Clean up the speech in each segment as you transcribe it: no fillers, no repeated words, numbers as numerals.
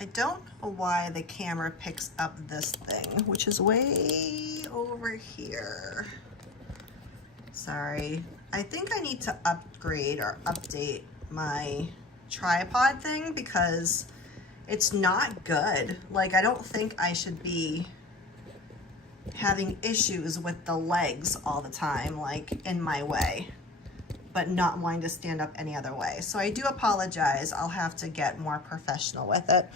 I don't know why the camera picks up this thing, which is way over here. Sorry. I think I need to upgrade or update my tripod thing because it's not good. Like, I don't think I should be having issues with the legs all the time, like in my way, but not wanting to stand up any other way. So I do apologize. I'll have to get more professional with it.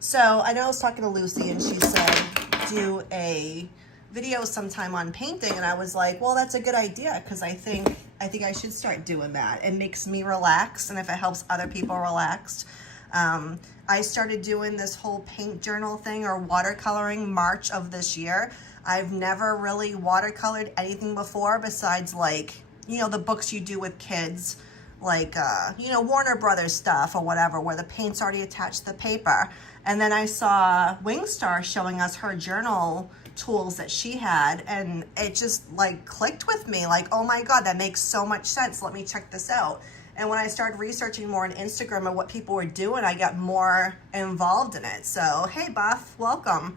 So I know I was talking to Lucy and she said, do a video sometime on painting. And I was like, well, that's a good idea. Cause I think I should start doing that. It makes me relax. And if it helps other people relax, I started doing this whole paint journal thing or watercoloring March of this year. I've never really watercolored anything before besides, like, you know, the books you do with kids, like, you know, Warner Brothers stuff or whatever, where the paint's already attached to the paper. And then I saw Wingstar showing us her journal tools that she had, and it just like clicked with me, like, oh my God, that makes so much sense. Let me check this out. And when I started researching more on Instagram and what people were doing, I got more involved in it. So, hey, Buff, welcome.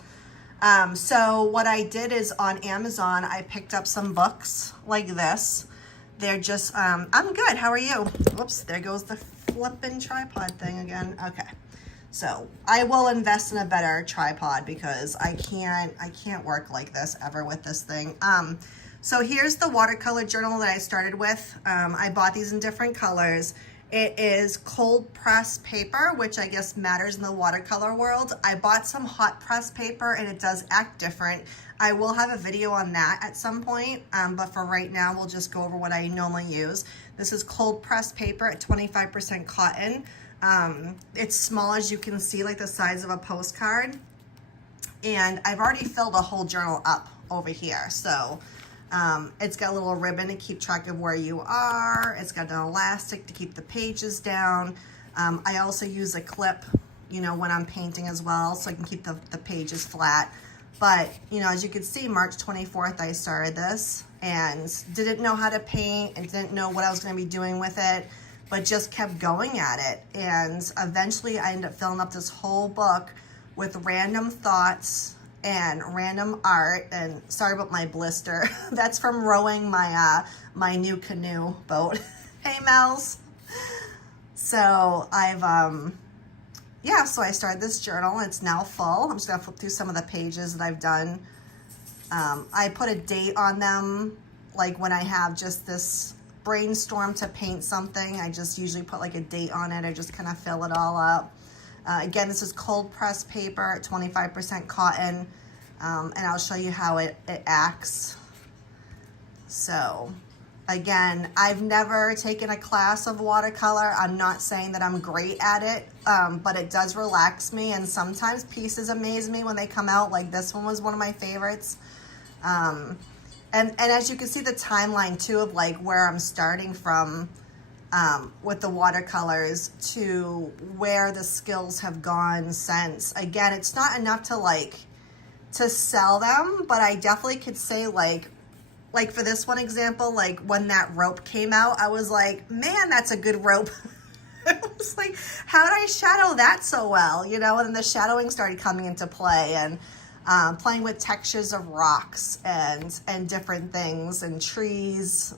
So what I did is on Amazon, I picked up some books like this. They're just, I'm good. How are you? Whoops, there goes the flipping tripod thing again. Okay. So I will invest in a better tripod because I can't work like this ever with this thing. So here's the watercolor journal that I started with. I bought these in different colors. It is cold press paper, which I guess matters in the watercolor world. I bought some hot press paper and it does act different. I will have a video on that at some point, but for right now, we'll just go over what I normally use. This is cold press paper at 25% cotton. It's small, as you can see, like the size of a postcard. And I've already filled a whole journal up over here. So it's got a little ribbon to keep track of where you are. It's got an elastic to keep the pages down. I also use a clip, you know, when I'm painting as well, so I can keep the pages flat. But, you know, as you can see, March 24th, I started this and didn't know how to paint and didn't know what I was going to be doing with it, but just kept going at it. And eventually I ended up filling up this whole book with random thoughts and random art. And sorry about my blister. That's from rowing my my new canoe boat. Hey, Mel's. So yeah, so I started this journal. It's now full. I'm just gonna flip through some of the pages that I've done. I put a date on them, like when I have just this brainstorm to paint something, I just usually put like a date on it or just kind of fill it all up. Again, this is cold pressed paper at 25% cotton, and I'll show you how it acts. So again, I've never taken a class of watercolor. I'm not saying that I'm great at it, but it does relax me, and sometimes pieces amaze me when they come out. Like this one was one of my favorites. And as you can see the timeline too of like where I'm starting from with the watercolors to where the skills have gone since. Again, it's not enough to like to sell them, but I definitely could say like for this one example, like when that rope came out, I was like, man, that's a good rope. I was like, how did I shadow that so well? You know, and then the shadowing started coming into play, and playing with textures of rocks and different things and trees.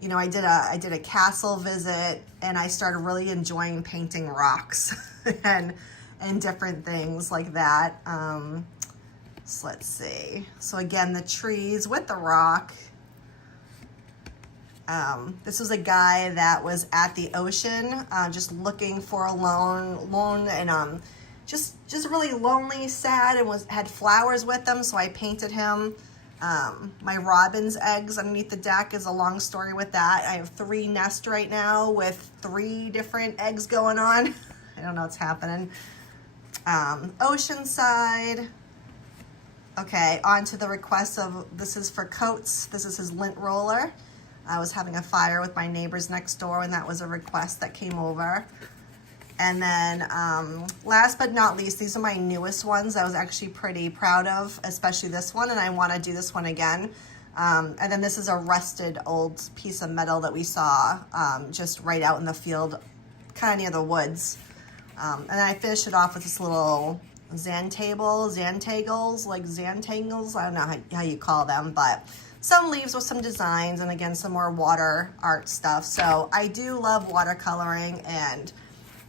You know, I did a castle visit, and I started really enjoying painting rocks and different things like that. So let's see. So again, the trees with the rock. This was a guy that was at the ocean, just looking for a lone and just really lonely, sad, and had flowers with him. So I painted him. My robin's eggs underneath the deck is a long story with that. I have 3 nests right now with 3 different eggs going on. I don't know what's happening. Oceanside. Okay, on to the request of, this is for Coates. This is his lint roller. I was having a fire with my neighbors next door, and that was a request that came over. And then last but not least, these are my newest ones I was actually pretty proud of, especially this one, and I want to do this one again. And then this is a rusted old piece of metal that we saw just right out in the field a kind of near the woods. And then I finished it off with this little xantagles, I don't know how you call them, but some leaves with some designs, and again, some more water art stuff. So I do love watercoloring, and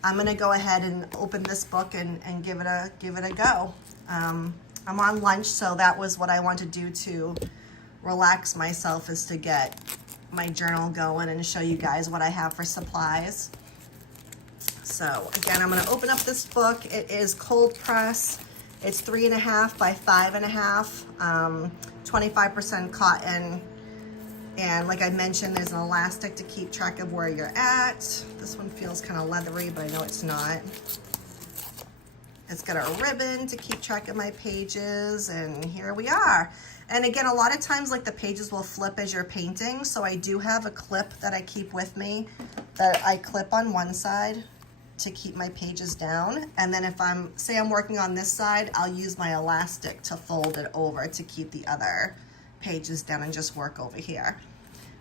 I'm gonna go ahead and open this book and give it a go. I'm on lunch, so that was what I wanted to do to relax myself, is to get my journal going and show you guys what I have for supplies. So again, I'm gonna open up this book. It is cold press. It's 3.5 by 5.5, 25% cotton. And like I mentioned, there's an elastic to keep track of where you're at. This one feels kind of leathery, but I know it's not. It's got a ribbon to keep track of my pages, and here we are. And again, a lot of times, like, the pages will flip as you're painting, so I do have a clip that I keep with me that I clip on one side to keep my pages down. And then if I'm working on this side, I'll use my elastic to fold it over to keep the other pages down and just work over here.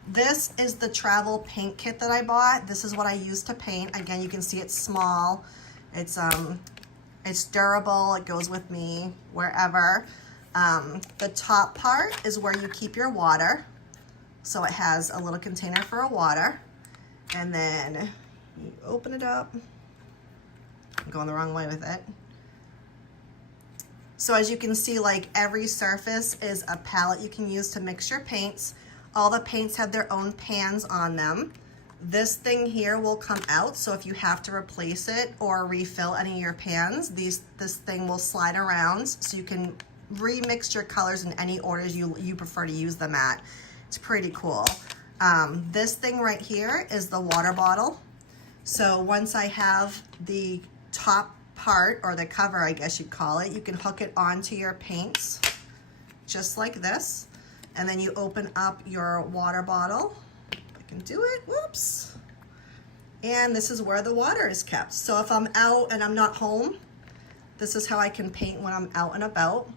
This is the travel paint kit that I bought. This is what I use to paint. Again, you can see it's small. It's durable. It goes with me wherever. The top part is where you keep your water. So it has a little container for water. And then you open it up. I'm going the wrong way with it. So as you can see, like, every surface is a palette you can use to mix your paints. All the paints have their own pans on them. This thing here will come out, so if you have to replace it or refill any of your pans, this thing will slide around so you can remix your colors in any orders you prefer to use them at. It's pretty cool. This thing right here is the water bottle. So once I have the top part, or the cover, I guess you'd call it, you can hook it onto your paints just like this, and then you open up your water bottle. I can do it, whoops. And this is where the water is kept. So if I'm out and I'm not home, this is how I can paint when I'm out and about.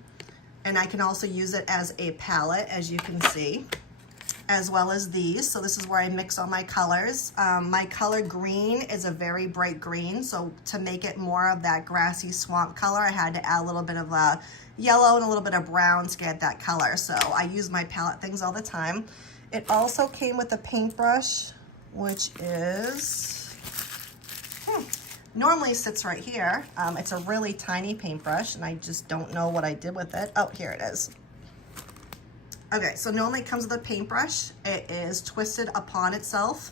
And I can also use it as a palette, as you can see, as well as these. So this is where I mix all my colors. My color green is a very bright green, so to make it more of that grassy swamp color, I had to add a little bit of yellow and a little bit of brown to get that color. So I use my palette things all the time. It also came with a paintbrush, which is, normally sits right here. It's a really tiny paintbrush, and I just don't know what I did with it. Oh, here it is. Okay, so normally it comes with a paintbrush. It is twisted upon itself,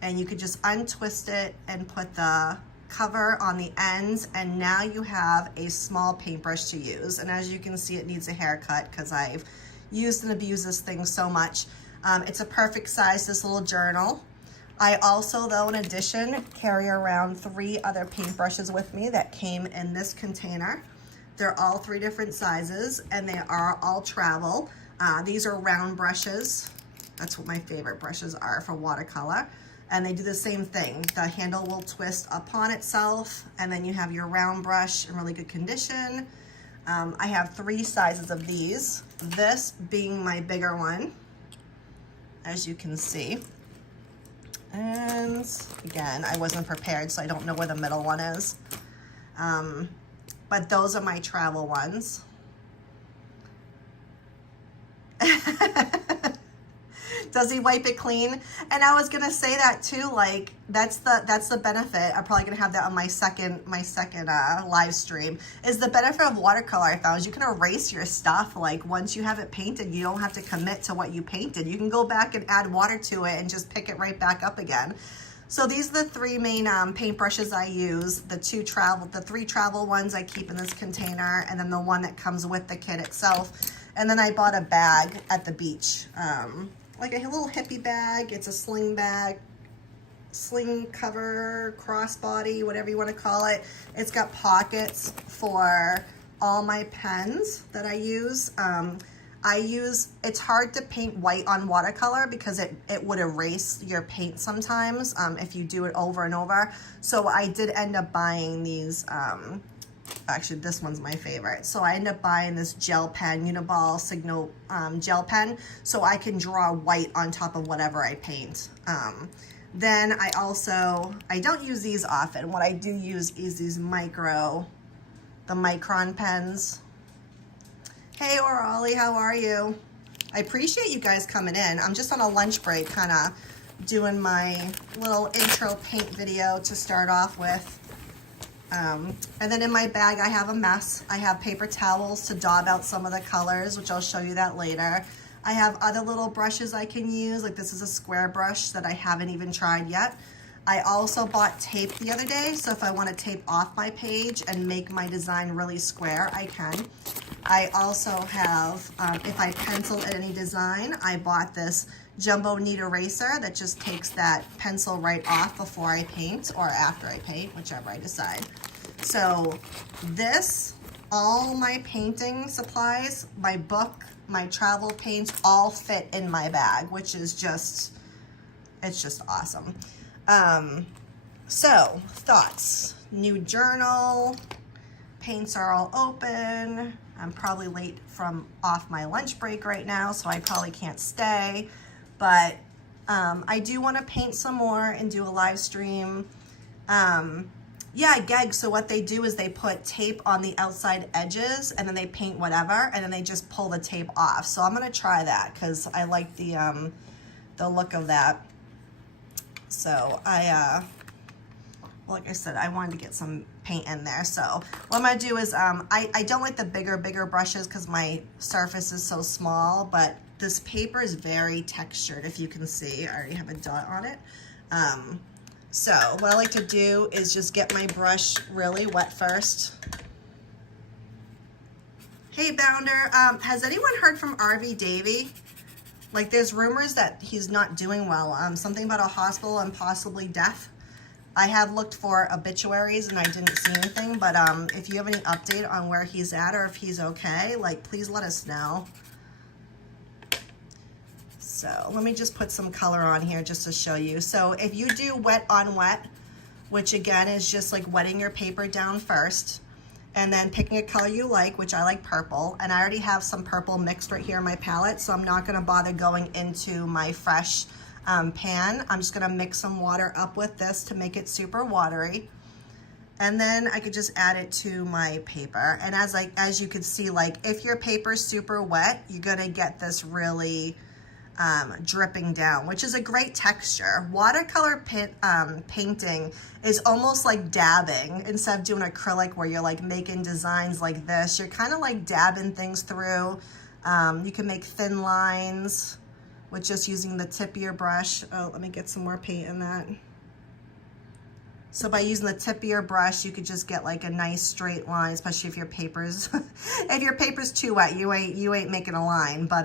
and you could just untwist it and put the cover on the ends, and now you have a small paintbrush to use. And as you can see, it needs a haircut because I've used and abused this thing so much. It's a perfect size, this little journal. I also, though, in addition, carry around 3 other paintbrushes with me that came in this container. They're all 3 different sizes, and they are all travel. These are round brushes. That's what my favorite brushes are for watercolor. And they do the same thing. The handle will twist upon itself, and then you have your round brush in really good condition. I have 3 sizes of these, this being my bigger one, as you can see. And again, I wasn't prepared, so I don't know where the middle one is. But those are my travel ones. Does he wipe it clean? And I was gonna say that too, like, that's the benefit. I'm probably gonna have that on my second live stream, is the benefit of watercolor I found is you can erase your stuff. Like, once you have it painted, you don't have to commit to what you painted. You can go back and add water to it and just pick it right back up again. So these are the 3 main paintbrushes I use. The 3 travel ones I keep in this container, and then the one that comes with the kit itself. And then I bought a bag at the beach, like a little hippie bag. It's a sling bag, sling cover, crossbody, whatever you want to call it. It's got pockets for all my pens that I use. It's hard to paint white on watercolor because it would erase your paint sometimes if you do it over and over. So I did end up buying these, actually this one's my favorite. So I ended up buying this gel pen, Uniball Signal gel pen, so I can draw white on top of whatever I paint. Then I don't use these often. What I do use is these the micron pens. Hey, Orali, how are you? I appreciate you guys coming in. I'm just on a lunch break, kind of doing my little intro paint video to start off with. And then in my bag, I have a mess. I have paper towels to daub out some of the colors, which I'll show you that later. I have other little brushes I can use, like this is a square brush that I haven't even tried yet. I also bought tape the other day, so if I want to tape off my page and make my design really square, I can. I also have, if I pencil any design, I bought this jumbo knead eraser that just takes that pencil right off before I paint or after I paint, whichever I decide. So this, all my painting supplies, my book, my travel paints all fit in my bag, which is just, it's just awesome. So thoughts, new journal, paints are all open. I'm probably late from off my lunch break right now, so I probably can't stay, but I do want to paint some more and do a live stream. Yeah, Geg, so what they do is they put tape on the outside edges and then they paint whatever and then they just pull the tape off. So I'm gonna try that because I like the look of that. So like I said, I wanted to get some paint in there. So what I'm gonna do is, I don't like the bigger brushes because my surface is so small, but this paper is very textured, if you can see. I already have a dot on it. So what I like to do is just get my brush really wet first. Hey Bounder, has anyone heard from RV Davey? Like there's rumors that he's not doing well. Something about a hospital and possibly death. I have looked for obituaries and I didn't see anything, but if you have any update on where he's at or if he's okay, like please let us know. So let me just put some color on here just to show you. So if you do wet on wet, which again is just like wetting your paper down first and then picking a color you like, which I like purple, and I already have some purple mixed right here in my palette, so I'm not gonna bother going into my fresh pan. I'm just gonna mix some water up with this to make it super watery. And then I could just add it to my paper. And as you can see, like if your paper's super wet, you're gonna get this really dripping down, which is a great texture. Watercolor painting is almost like dabbing. Instead of doing acrylic where you're like making designs like this, you're kind of like dabbing things through. You can make thin lines with just using the tip of your brush. Oh, let me get some more paint in that. So by using the tip of your brush, you could just get like a nice straight line, especially if your paper's, if your paper's too wet, you ain't making a line. But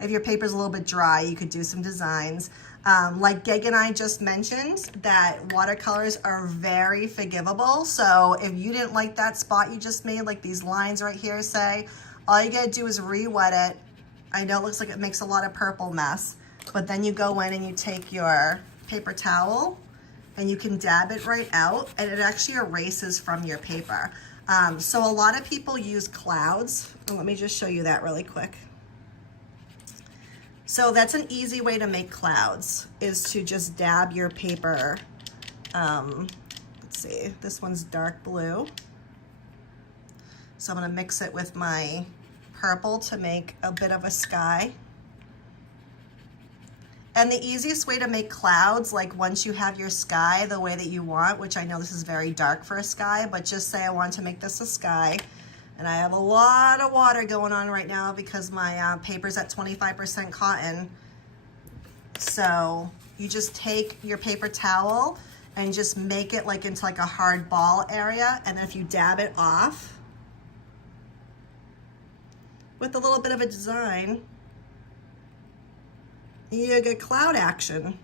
if your paper's a little bit dry, you could do some designs. Like Geg and I just mentioned, that watercolors are very forgivable. So if you didn't like that spot you just made, like these lines right here say, all you gotta do is re-wet it. I know it looks like it makes a lot of purple mess, but then you go in and you take your paper towel and you can dab it right out and it actually erases from your paper. So a lot of people use clouds. Let me just show you that really quick. So that's an easy way to make clouds, is to just dab your paper. Let's see, this one's dark blue. So I'm gonna mix it with my purple to make a bit of a sky. And the easiest way to make clouds, like once you have your sky the way that you want, which I know this is very dark for a sky, but just say I want to make this a sky. And I have a lot of water going on right now because my paper's at 25% cotton. So you just take your paper towel and just make it like into like a hard ball area. And then if you dab it off with a little bit of a design, you get cloud action.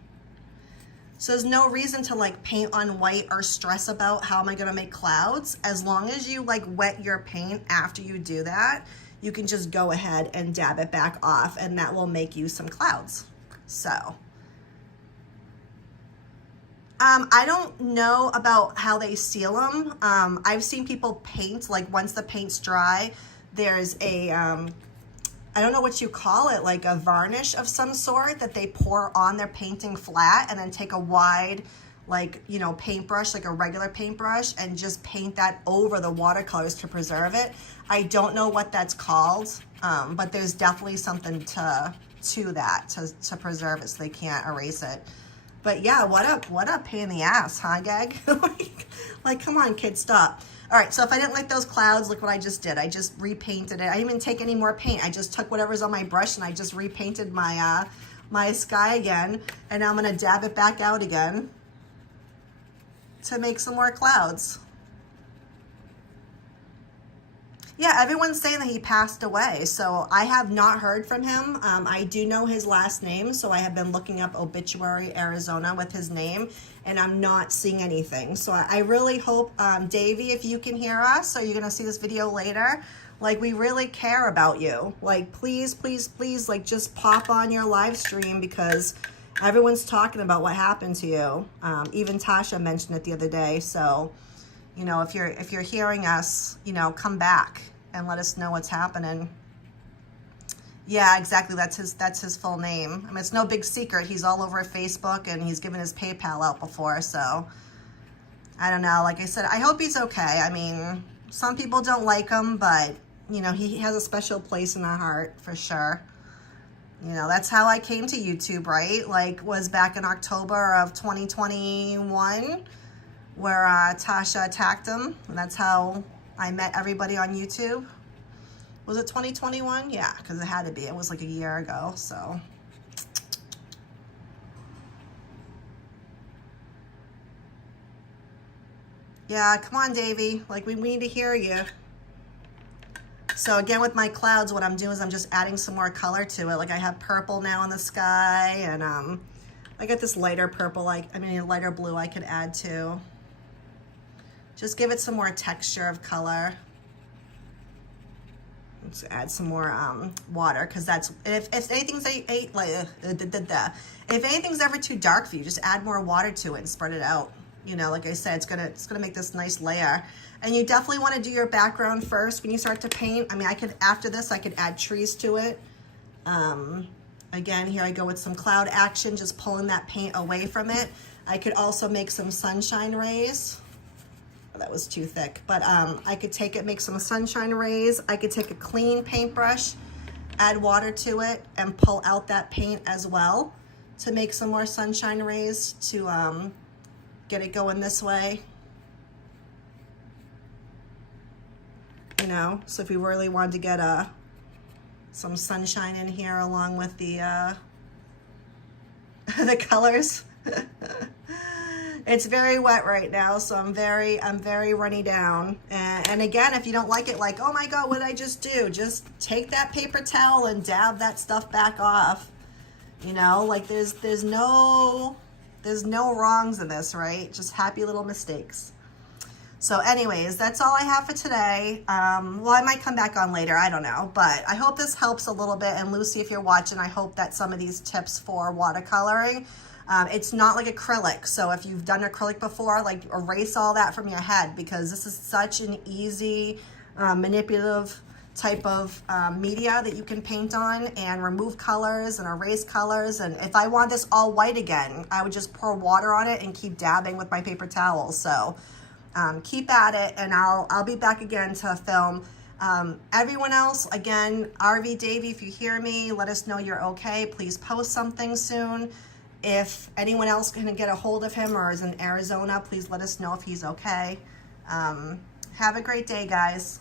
So there's no reason to like paint on white or stress about how am I gonna make clouds. As long as you like wet your paint after you do that, you can just go ahead and dab it back off and that will make you some clouds. So, I don't know about how they seal them. I've seen people paint, like once the paint's dry, there's a I don't know what you call it, like a varnish of some sort that they pour on their painting flat, and then take a wide, like, you know, paintbrush, like a regular paintbrush, and just paint that over the watercolors to preserve it. I don't know what that's called, but there's definitely something to that, to preserve it so they can't erase it. But yeah, what a pain in the ass, huh, Gag? like, come on, kid, stop. All right, so if I didn't like those clouds, look what I just did. I just repainted it. I didn't even take any more paint. I just took whatever's on my brush and I just repainted my my sky again. And now I'm gonna dab it back out again to make some more clouds. Yeah, everyone's saying that he passed away, so I have not heard from him. I do know his last name, so I have been looking up Obituary Arizona with his name, and I'm not seeing anything. So I really hope, Davey, if you can hear us, or you're gonna see this video later, like, we really care about you. Like, please, please, please, like, just pop on your live stream, because everyone's talking about what happened to you. Even Tasha mentioned it the other day, so, you know, if you're hearing us, you know, come back and let us know what's happening. Yeah, exactly. That's his full name. I mean, it's no big secret. He's all over Facebook, and he's given his PayPal out before. So I don't know. Like I said, I hope he's okay. I mean, some people don't like him, but you know, he has a special place in our heart for sure. You know, that's how I came to YouTube, right? Like, was back in October of 2021. Where Tasha attacked him, and that's how I met everybody on YouTube. Was it 2021? Yeah, because it had to be. It was like a year ago, so. Yeah, come on, Davey. Like, we need to hear you. So again, with my clouds, what I'm doing is I'm just adding some more color to it. Like, I have purple now in the sky, and I got this lighter purple, lighter blue I could add to. Just give it some more texture of color. Let's add some more water, because that's, if anything's if anything's ever too dark for you, just add more water to it and spread it out. You know, like I said, it's gonna make this nice layer. And you definitely want to do your background first when you start to paint. I mean, after this I could add trees to it. Again, here I go with some cloud action, just pulling that paint away from it. I could also make some sunshine rays. That was too thick, but I could take it, make some sunshine rays. I could take a clean paintbrush, add water to it, and pull out that paint as well to make some more sunshine rays to get it going this way. You know, so if we really wanted to get some sunshine in here along with the the colors. It's very wet right now, so I'm very runny down. And again, if you don't like it, like, oh my God, what did I just do? Just take that paper towel and dab that stuff back off. You know, like there's no wrongs in this, right? Just happy little mistakes. So anyways, that's all I have for today. Well, I might come back on later, I don't know. But I hope this helps a little bit. And Lucy, if you're watching, I hope that some of these tips for watercoloring, it's not like acrylic. So if you've done acrylic before, like, erase all that from your head, because this is such an easy, manipulative type of media that you can paint on and remove colors and erase colors. And if I want this all white again, I would just pour water on it and keep dabbing with my paper towel. So keep at it, and I'll be back again to film. Everyone else, again, RV Davey, if you hear me, let us know you're okay. Please post something soon. If anyone else can get a hold of him or is in Arizona, please let us know if he's okay. Have a great day, guys.